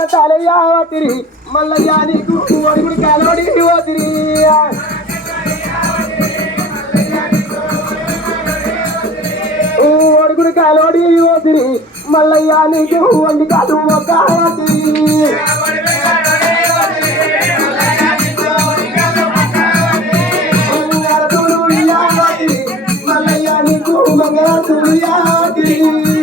ఓతిరి మల్లయ్యా నీకు ఒడుగుడు కాలోడి ఓతిరి ఒడుగుడు కాలోడి ఓతిరి మల్లయ్యా నీకు వండి కాదు ఒక ఓతిరి మల్లయ్య నీకు మంగళ ఒలే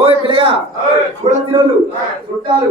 ఓయ్ పిల్లగా కూడా తినోళ్ళు చుట్టాలు